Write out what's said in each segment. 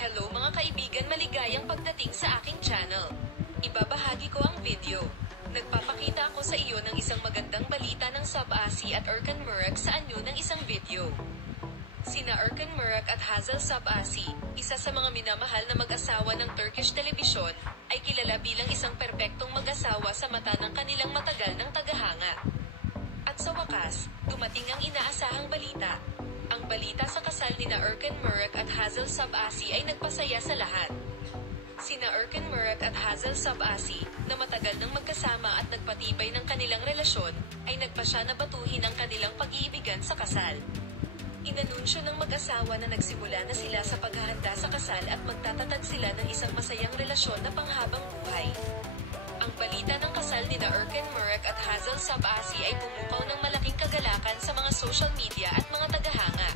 Hello mga kaibigan, maligayang pagdating sa aking channel. Ibabahagi ko ang video. Nagpapakita ako sa iyo ng isang magandang balita ng Sabasi at Erkan Murak sa anyo ng isang video. Sina Erkan Murak at Hazel Sabasi, isa sa mga minamahal na mag-asawa ng Turkish telebisyon, ay kilala bilang isang perpektong mag-asawa sa mata ng kanilang matagal ng tagahanga. At sa wakas, dumating ang inaasahang balita. Ang balita sa kasal nina Erkan Murak at Hazel Sabasi ay nagpasaya sa lahat. Sina Erkan Murak at Hazel Sabasi, na matagal nang magkasama at nagpatibay ng kanilang relasyon, ay nagpasya na batuhin ang kanilang pag-iibigan sa kasal. Inanunsyo ng mag-asawa na nagsimula na sila sa paghahanda sa kasal at magtatatag sila ng isang masayang relasyon na panghabang buhay. Ang balita ng kasal nina Erkan Murak at Hazel Sabasi ay pumukaw ng malaking kagalakan sa mga social media at mga tagahanga.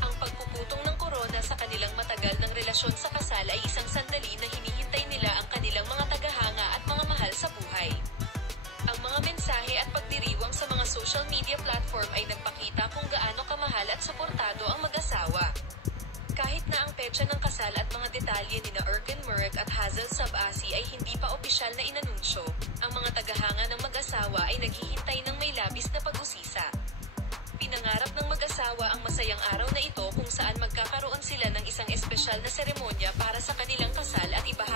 Ang pagpuputong ng korona sa kanilang matagal ng relasyon sa kasal ay isang sandali na hinihintay nila ang kanilang mga tagahanga at mga mahal sa buhay. Ang mga mensahe at pagdiriwang sa mga social media platform ay nagpakita kung gaano kamahal at suportado ang mag-asawa. Kahit na ang petsa ng kasal at mga detalye nina Erkan Murak at Hazel Sabasi ay hindi pa opisyal na inanunsyo, ang mga tagahanga ng mag-asawa ay naghihintay ng may labis na pag-usisa. Pinangarap ng mag-asawa ang masayang araw na ito kung saan magkakaroon sila ng isang espesyal na seremonya para sa kanilang kasal at ibahagi